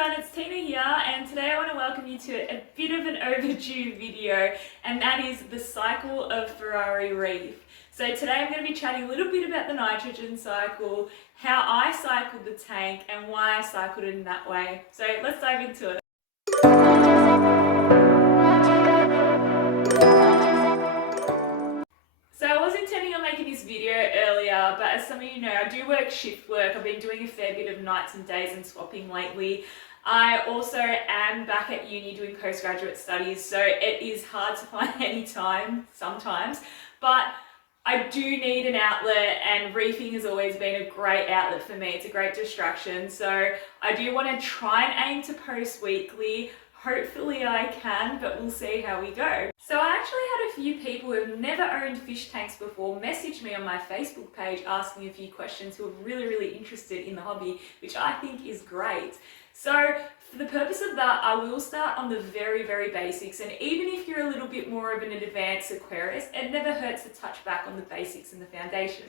everyone, it's Tina here, and today I want to welcome you to a bit of an overdue video, and that is the cycle of Ferrari Reef. So today I'm going to be chatting a little bit about the nitrogen cycle, how I cycled the tank, and why I cycled it in that way. So let's dive into it. So I was intending on making this video earlier, but as some of you know, I do work shift work. I've been doing a fair bit of nights and days and swapping lately. I also am back at uni doing postgraduate studies, so it is hard to find any time sometimes, but I do need an outlet, and reefing has always been a great outlet for me. It's a great distraction, so I do want to try and aim to post weekly. Hopefully I can, but we'll see how we go. So I actually had a few people who have never owned fish tanks before message me on my Facebook page asking a few questions, who are really interested in the hobby, which I think is great. So for the purpose of that, I will start on the very basics, and even if you're a little bit more of an advanced aquarist, it never hurts to touch back on the basics and the foundation.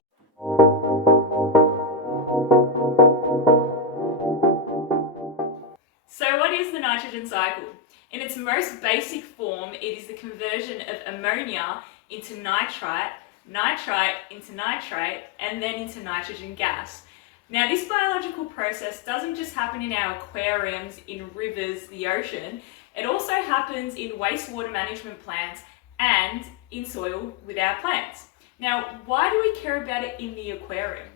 So what is the nitrogen cycle? In its most basic form, it is the conversion of ammonia into nitrite, nitrite into nitrate, and then into nitrogen gas. Now, this biological process doesn't just happen in our aquariums, in rivers, the ocean. It also happens in wastewater management plants and in soil with our plants. Now, why do we care about it in the aquarium?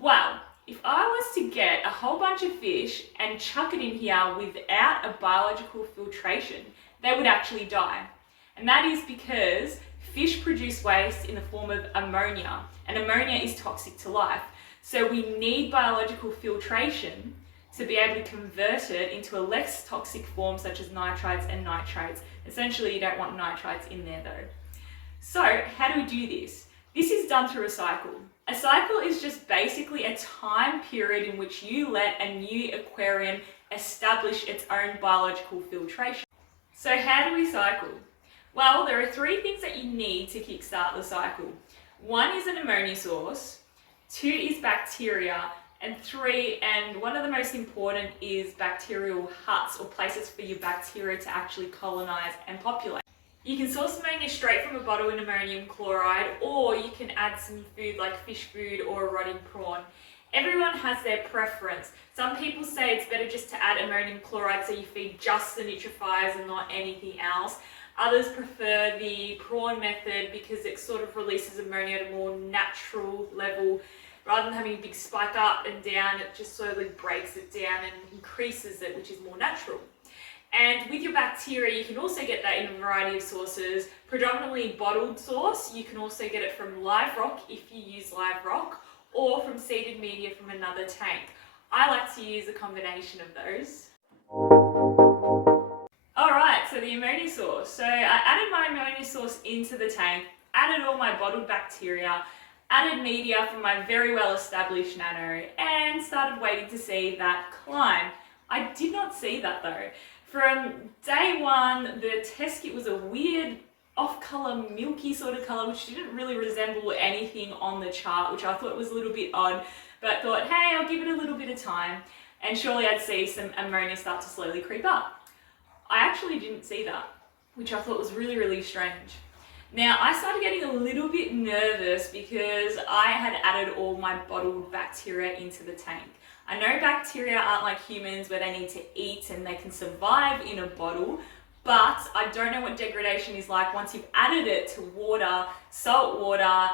Well, if I was to get a whole bunch of fish and chuck it in here without a biological filtration, they would actually die. And that is because fish produce waste in the form of ammonia, and ammonia is toxic to life. So we need biological filtration to be able to convert it into a less toxic form, such as nitrites and nitrates. Essentially, you don't want nitrites in there though. So how do we do this? This is done through a cycle. A cycle is just basically a time period in which you let a new aquarium establish its own biological filtration. So how do we cycle? Well, there are three things that you need to kickstart the cycle. One is an ammonia source, two is bacteria, and three, and one of the most important, is bacterial huts, or places for your bacteria to actually colonize and populate. You can source ammonia straight from a bottle in ammonium chloride, or you can add some food like fish food or a rotting prawn. Everyone has their preference. Some people say it's better just to add ammonium chloride so you feed just the nutrifiers and not anything else. Others prefer the prawn method because it sort of releases ammonia at a more natural level. Rather than having a big spike up and down, it just slowly breaks it down and increases it, which is more natural. And with your bacteria, you can also get that in a variety of sources, predominantly bottled source. You can also get it from live rock if you use live rock, or from seeded media from another tank. I like to use a combination of those. Alright, so the ammonia source. So I added my ammonia source into the tank, added all my bottled bacteria, added media from my very well established nano, and started waiting to see that climb. I did not see that though. From day one, the test kit was a weird off-color, milky sort of color, which didn't really resemble anything on the chart, which I thought was a little bit odd, but thought, hey, I'll give it a little bit of time, and surely I'd see some ammonia start to slowly creep up. I actually didn't see that, which I thought was really strange. Now, I started getting a little bit nervous because I had added all my bottled bacteria into the tank. I know bacteria aren't like humans where they need to eat and they can survive in a bottle, but I don't know what degradation is like once you've added it to water, salt water,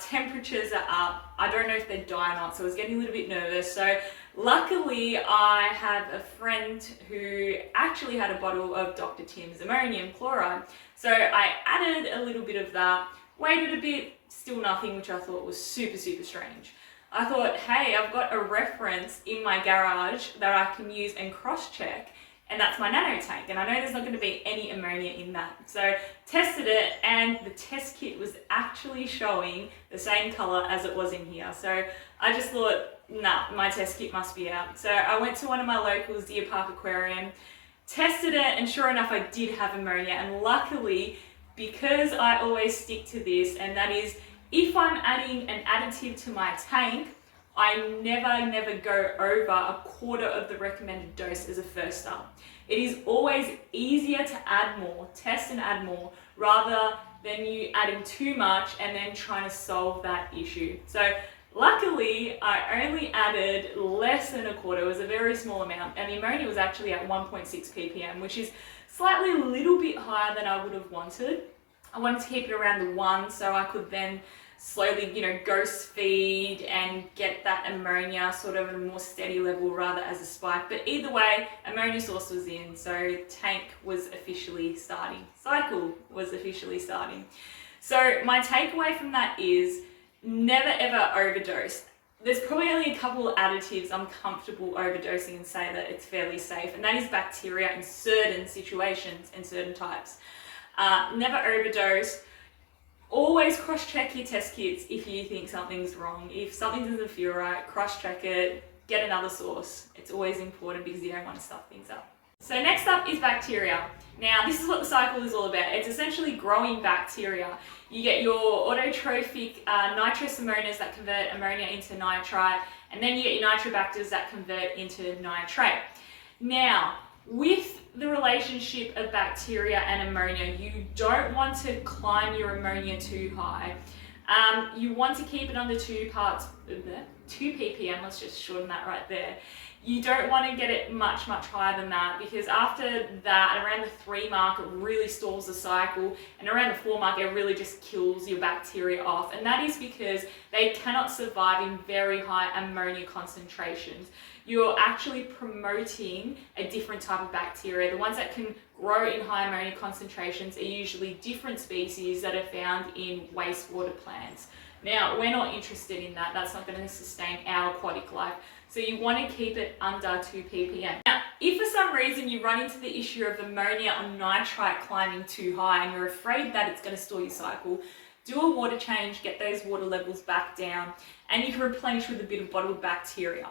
temperatures are up. I don't know if they die or not, so I was getting a little bit nervous. So luckily I have a friend who actually had a bottle of Dr. Tim's ammonium chloride. So I added a little bit of that, waited a bit, still nothing, which I thought was super strange. I thought, hey, I've got a reference in my garage that I can use and cross-check, and that's my nano tank, and I know there's not going to be any ammonia in that. So tested it, and the test kit was actually showing the same color as it was in here. So I just thought, nah, my test kit must be out. So I went to one of my locals, Deer Park Aquarium, tested it, and sure enough, I did have ammonia. And luckily, because I always stick to this, and that is, if I'm adding an additive to my tank, I never go over a quarter of the recommended dose as a first up. It is always easier to add more, test and add more, rather than you adding too much and then trying to solve that issue. So luckily, I only added less than a quarter. It was a very small amount, and the ammonia was actually at 1.6 ppm, which is slightly a little bit higher than I would have wanted. I wanted to keep it around the 1 so I could then slowly, ghost feed and get that ammonia sort of at a more steady level rather as a spike. But either way, ammonia source was in, so tank was officially starting. Cycle was officially starting. So my takeaway from that is never ever overdose. There's probably only a couple of additives I'm comfortable overdosing and say that it's fairly safe, and that is bacteria in certain situations and certain types. Never overdose. Always cross-check your test kits if you think something's wrong. If something doesn't feel right, cross-check it, get another source. It's always important because you don't want to stuff things up. So next up is bacteria. Now this is what the cycle is all about. It's essentially growing bacteria. You get your autotrophic nitrous ammonias that convert ammonia into nitrite, and then you get your nitrobacters that convert into nitrate. Now, with the relationship of bacteria and ammonia, you don't want to climb your ammonia too high. You want to keep it under 2 ppm, let's just shorten that right there. You don't want to get it much higher than that, because after that, around the 3 mark, it really stalls the cycle, and around the 4 mark, it really just kills your bacteria off. And that is because they cannot survive in very high ammonia concentrations. You're actually promoting a different type of bacteria. The ones that can grow in high ammonia concentrations are usually different species that are found in wastewater plants. Now, we're not interested in that. That's not going to sustain our aquatic life. So you want to keep it under 2 ppm. Now, if for some reason you run into the issue of ammonia or nitrite climbing too high and you're afraid that it's going to stall your cycle, do a water change, get those water levels back down, and you can replenish with a bit of bottled bacteria.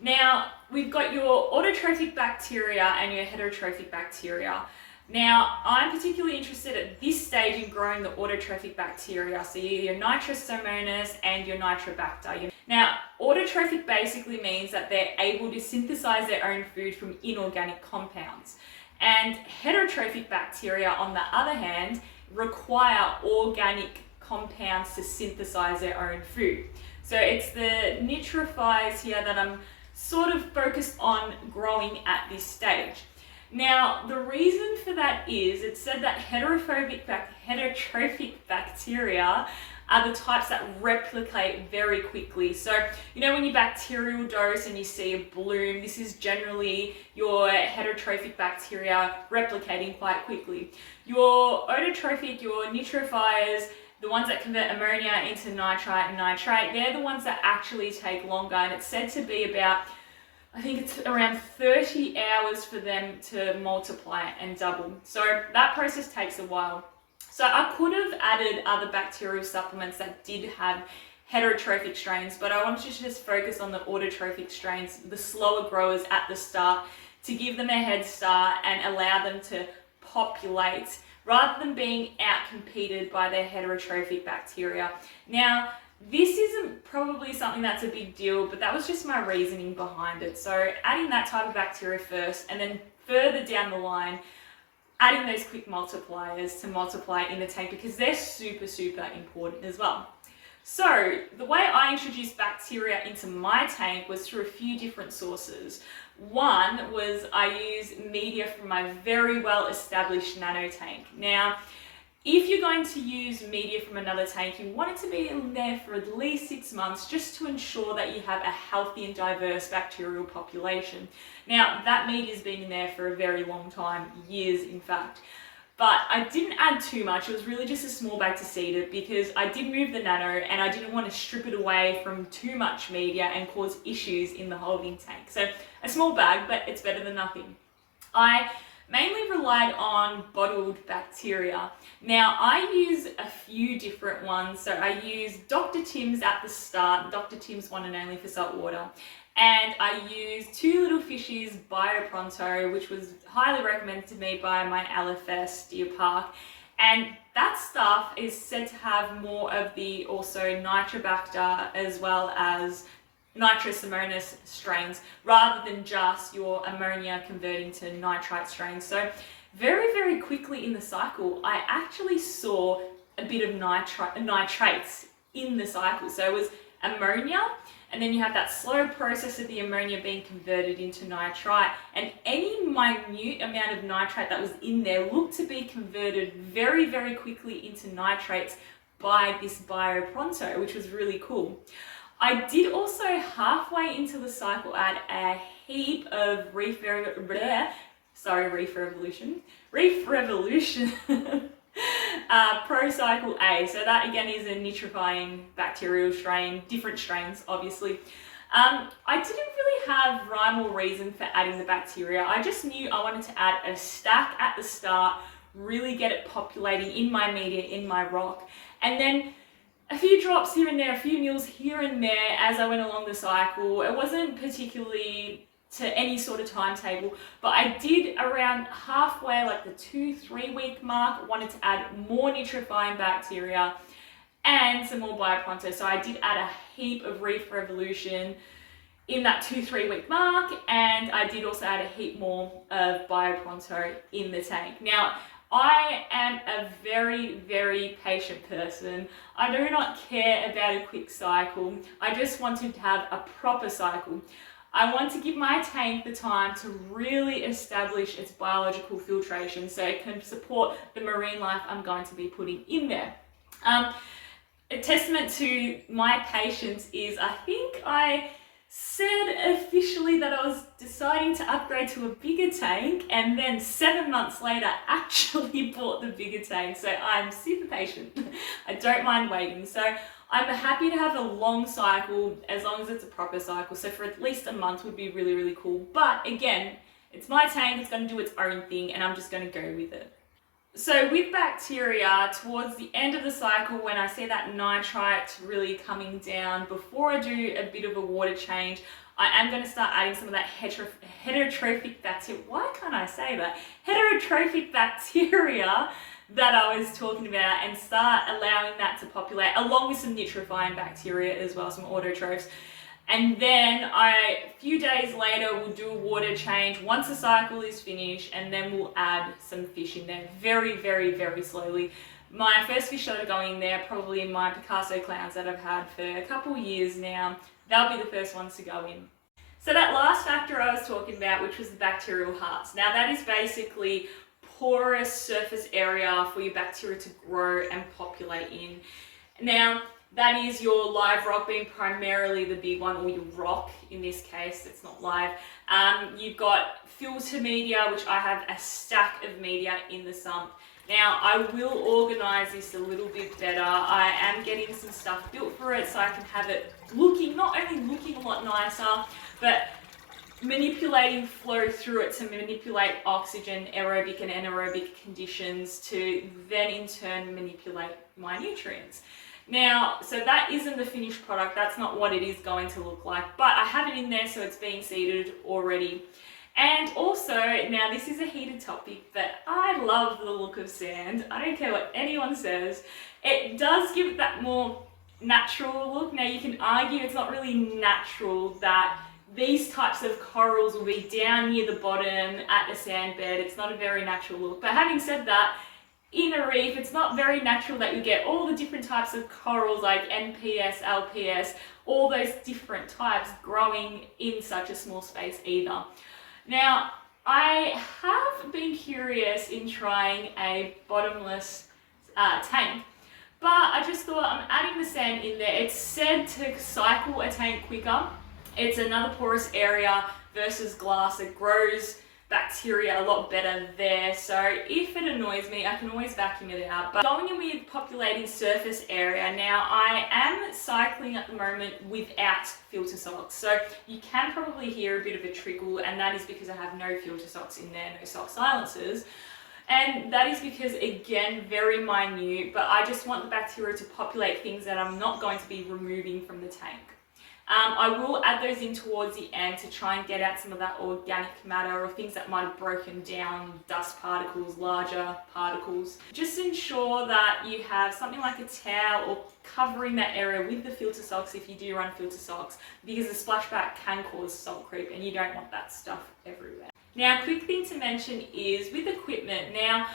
Now, we've got your autotrophic bacteria and your heterotrophic bacteria. Now, I'm particularly interested at this stage in growing the autotrophic bacteria, so your Nitrosomonas and your Nitrobacter. Now, autotrophic basically means that they're able to synthesize their own food from inorganic compounds. And heterotrophic bacteria, on the other hand, require organic compounds to synthesize their own food. So it's the nitrophiles here that I'm sort of focused on growing at this stage. Now, the reason for that is it's said that heterotrophic bacteria are the types that replicate very quickly. So, when you bacterial dose and you see a bloom, this is generally your heterotrophic bacteria replicating quite quickly. Your autotrophic, your nitrophiles, the ones that convert ammonia into nitrite and nitrate, they're the ones that actually take longer, and it's said to be about, I think it's around 30 hours for them to multiply and double. So that process takes a while. So I could have added other bacterial supplements that did have heterotrophic strains, but I wanted to just focus on the autotrophic strains, the slower growers at the start, to give them a head start and allow them to populate rather than being outcompeted by their heterotrophic bacteria. Now, this isn't probably something that's a big deal, but that was just my reasoning behind it. So adding that type of bacteria first, and then further down the line, adding those quick multipliers to multiply in the tank, because they're super important as well. So the way I introduced bacteria into my tank was through a few different sources. One was I use media from my very well established nano tank. Now, if you're going to use media from another tank, you want it to be in there for at least 6 months, just to ensure that you have a healthy and diverse bacterial population. Now, that media's been in there for a very long time, years in fact. But I didn't add too much. It was really just a small bag to seed it, because I did move the nano and I didn't want to strip it away from too much media and cause issues in the holding tank. So a small bag, but it's better than nothing. I mainly relied on bottled bacteria. Now, I use a few different ones. So I use Dr. Tim's at the start, Dr. Tim's one and only for saltwater. And I use Two Little Fishies BioPronto, which was highly recommended to me by my LFS, Deer Park. And that stuff is said to have more of the also Nitrobacter as well as nitrous ammonium strains rather than just your ammonia converting to nitrite strains. So very, very quickly in the cycle, I actually saw a bit of nitrates in the cycle. So it was ammonia, and then you have that slow process of the ammonia being converted into nitrite, and any minute amount of nitrate that was in there looked to be converted very, very quickly into nitrates by this biopronto, which was really cool. I did also, halfway into the cycle, add a heap of Reef Revolution Pro Cycle A. So that again is a nitrifying bacterial strain, different strains obviously. I didn't really have rhyme or reason for adding the bacteria. I just knew I wanted to add a stack at the start, really get it populating in my media, in my rock, and then a few drops here and there, a few mils here and there as I went along the cycle. It wasn't particularly to any sort of timetable, but I did around halfway, like the 2-3 week mark, wanted to add more nitrifying bacteria and some more biopronto. So I did add a heap of Reef Revolution in that 2-3 week mark, and I did also add a heap more of biopronto in the tank. Now, I am a very, very patient person. I do not care about a quick cycle. I just wanted to have a proper cycle. I want to give my tank the time to really establish its biological filtration so it can support the marine life I'm going to be putting in there. A testament to my patience is, I think I said officially that I was deciding to upgrade to a bigger tank, and then 7 months later actually bought the bigger tank. So I'm super patient. I don't mind waiting. So I'm happy to have a long cycle as long as it's a proper cycle. So for at least a month would be really, really cool. But again, it's my tank, it's going to do its own thing, and I'm just going to go with it. So with bacteria, towards the end of the cycle, when I see that nitrite really coming down, before I do a bit of a water change, I am going to start adding some of that heterotrophic bacteria. Why can't I say that? Heterotrophic bacteria that I was talking about, and start allowing that to populate, along with some nitrifying bacteria as well, some autotrophs. And then a few days later, we'll do a water change once the cycle is finished, and then we'll add some fish in there very, very, very slowly. My first fish that are going in there, probably my Picasso clowns that I've had for a couple of years now, they'll be the first ones to go in. So that last factor I was talking about, which was the bacterial huts. Now that is basically porous surface area for your bacteria to grow and populate in. Now, that is your live rock being primarily the big one, or your rock in this case, it's not live. You've got filter media, which I have a stack of media in the sump. Now, I will organise this a little bit better. I am getting some stuff built for it so I can have it looking, not only looking a lot nicer, but manipulating flow through it to manipulate oxygen, aerobic and anaerobic conditions to then in turn manipulate my nutrients. Now, so that isn't the finished product, that's not what it is going to look like, but I have it in there so it's being seeded already. And also, now this is a heated topic, but I love the look of sand. I don't care what anyone says. It does give it that more natural look. Now you can argue it's not really natural that these types of corals will be down near the bottom at the sand bed. It's not a very natural look. But having said that, in a reef, it's not very natural that you get all the different types of corals like NPS, LPS, all those different types growing in such a small space either. Now, I have been curious in trying a bottomless tank, but I just thought I'm adding the sand in there. It's said to cycle a tank quicker. It's another porous area versus glass. It grows bacteria a lot better there, so if it annoys me I can always vacuum it out. But going in with populating surface area, now I am cycling at the moment without filter socks, so you can probably hear a bit of a trickle, and that is because I have no filter socks in there, no sock silencers, and that is because, again, very minute, but I just want the bacteria to populate things that I'm not going to be removing from the tank. I will add those in towards the end to try and get out some of that organic matter or things that might have broken down, dust particles, larger particles. Just ensure that you have something like a towel or covering that area with the filter socks if you do run filter socks, because the splashback can cause salt creep and you don't want that stuff everywhere. Now, a quick thing to mention is with equipment. Now,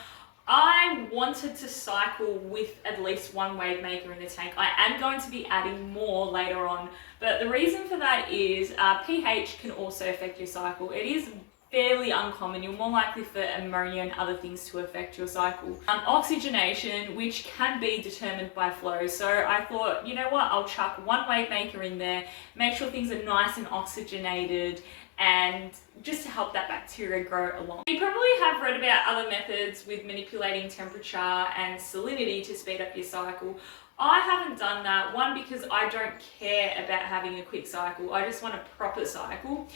I wanted to cycle with at least one wave maker in the tank. I am going to be adding more later on, but the reason for that is pH can also affect your cycle. It is fairly uncommon. You're more likely for ammonia and other things to affect your cycle. Oxygenation, which can be determined by flow. So I thought, you know what, I'll chuck one wave maker in there, make sure things are nice and oxygenated, and just to help that bacteria grow along. You probably have read about other methods with manipulating temperature and salinity to speed up your cycle. I haven't done that, one, because I don't care about having a quick cycle. I just want a proper cycle.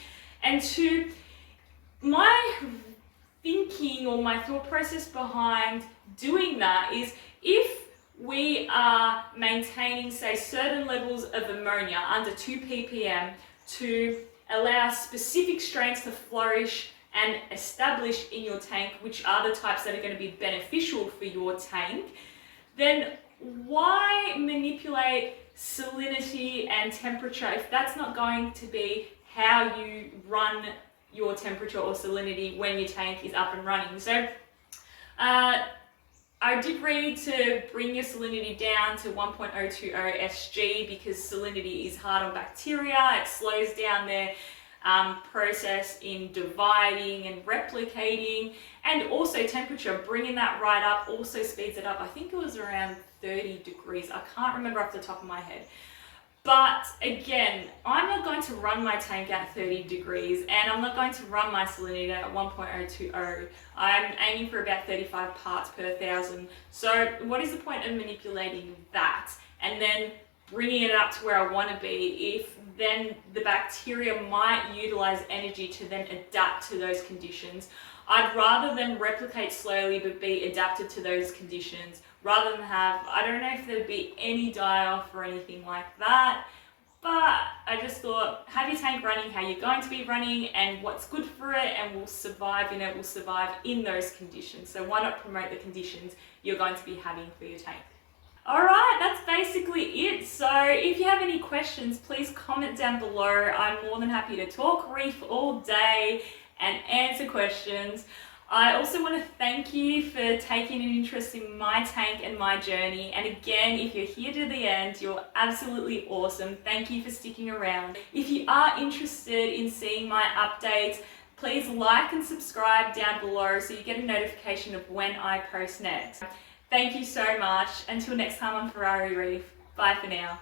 And two, my thinking or my thought process behind doing that is if we are maintaining, say, certain levels of ammonia under 2 ppm to allow specific strains to flourish and establish in your tank, which are the types that are going to be beneficial for your tank, then why manipulate salinity and temperature if that's not going to be how you run your temperature or salinity when your tank is up and running? So I did read to bring your salinity down to 1.020 Sg because salinity is hard on bacteria. It slows down their process in dividing and replicating, and also temperature, bringing that right up also speeds it up. I think it was around 30 degrees. I can't remember off the top of my head. But again, I'm not going to run my tank at 30 degrees and I'm not going to run my salinity at 1.020. I'm aiming for about 35 parts per thousand. So what is the point of manipulating that and then bringing it up to where I want to be if then the bacteria might utilize energy to then adapt to those conditions? I'd rather them replicate slowly but be adapted to those conditions rather than have, I don't know if there'd be any die-off or anything like that, but I just thought, have your tank running how you're going to be running and what's good for it and will survive in it, will survive in those conditions. So why not promote the conditions you're going to be having for your tank? Alright, that's basically it. So if you have any questions, please comment down below. I'm more than happy to talk reef all day and answer questions. I also want to thank you for taking an interest in my tank and my journey. And again, if you're here to the end, you're absolutely awesome. Thank you for sticking around. If you are interested in seeing my updates, please like and subscribe down below so you get a notification of when I post next. Thank you so much. Until next time on Ferrari Reef. Bye for now.